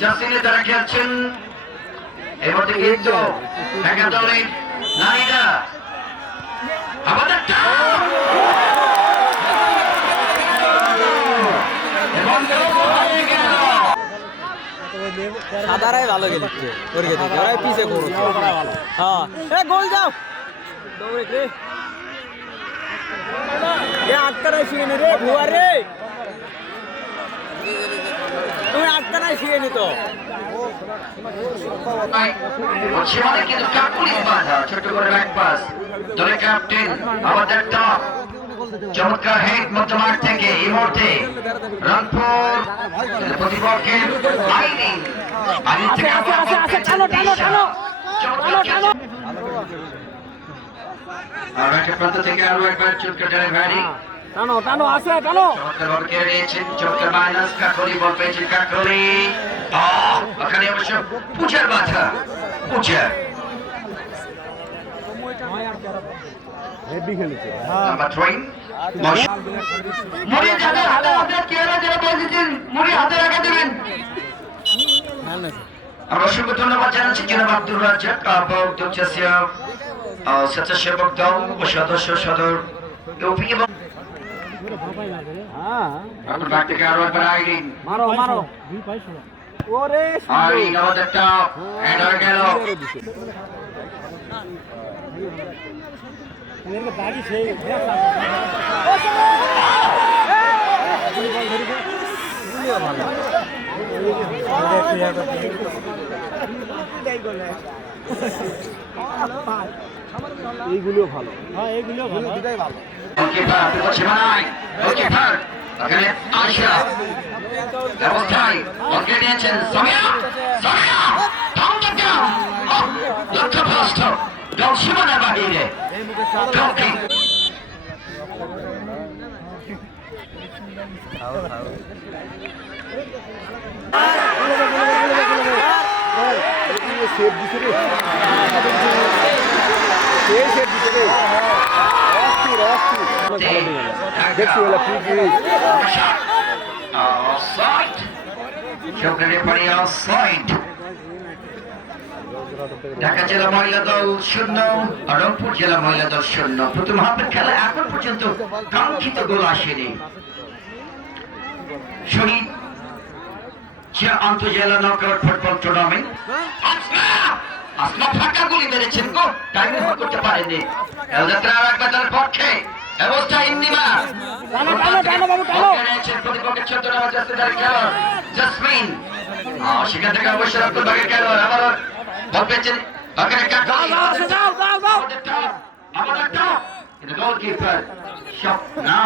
জাসিনে তারা খেলছেন এবার থেকে কিন্তু একা দলের নারীরা আমাদের সাদারাই ভালো খেলছে ওর খেতে ওরাই পিছে করো হ্যাঁ এ গোল যাও দৌড়ে রে এ আটকানাই শিখে নি রে ভুয়া রে তুমি আটকানাই শিখে নি তো সেখানে কিন্তু কাকুলি বাঁধা ছোট করে ব্যাক পাস দলের ক্যাপ্টেন আমাদের টপ চমৎকার হেড মধ্যমাঠ থেকে এই মুহূর্তে রংপুর প্রতিপক্ষের আইরিন আইরিন থেকে টানো টানো টানো টানো আর একটা প্রান্ত থেকে আরো একবার চুটকা ডেলিভারি টানো টানো আসে টানো চমৎকার বল কেড়ে নিয়েছেন চমৎকার মাইনাস কাকলি বল পেয়েছেন কাকলি ওখানে অবশ্য পুজার মাথা পুজা নাম্বার 3 মুড়ি যাদের হাতে হাতে চেয়ারে যারা বসেছেন মুড়ি হাতে রেখে দেবেন আমরা অসংখ্য ধন্যবাদ জানাচ্ছি জনাব আব্দুর রাজ্জাক উদ্যোক্তা স্বেচ্ছাসেবক দল ও সদস্য সদর ইউপি এবং আপনার বাড়ি থেকে আরো একবার আইরিন মারো মারো ওরে আইরিন আমাদের টপ হেড হয়ে গেল বাড়ি সেই এইগুলো ভালো হ্যাঁ এইগুলো ভালো দুটাই ভালো গোলকিপার বিপদ সীমানায় গোলকিপার ওখানে আয়শা ব্যবস্থায় বলকে নিয়েছেন সামিয়া সামিয়া ডাউন লক্ষ্যভ্রষ্ট গোল সীমানার বাহিরে গোলকি সেভ দিছে রে সেভ দিছে রে অস্থির দেখছি বলে অফসাইড চোখের পানি অফসাইড ঢাকা জেলা মহিলা দল 0 আর রংপুর জেলা মহিলা দল 0 প্রথম হাফের খেলা এখন পর্যন্ত কাঙ্ক্ষিত গোল আসেনি শহীদ আন্তঃজেলা নকআউট ফুটবল টুর্নামেন্ট আসমা ফাঁকা গুলি মেরেছেন গো টাইম ওভার করতে পারেনি এলযাত্রা আর একবার দলের পক্ষে অবস্থা ইন্নিমা টানো টানো টানো বাবু টানো মেরেছেন প্রতিপক্ষের 14 নম্বর জাসিদার খেলোয়াড় জাসমিন সেখান থেকে অবশ্যই আব্দুল বাকের খেলোয়াড় আবার বল পেয়েছেন ওখানে কাকালি যাও যাও যাও আমাদের টপ কিন্তু গোলকিপার শট না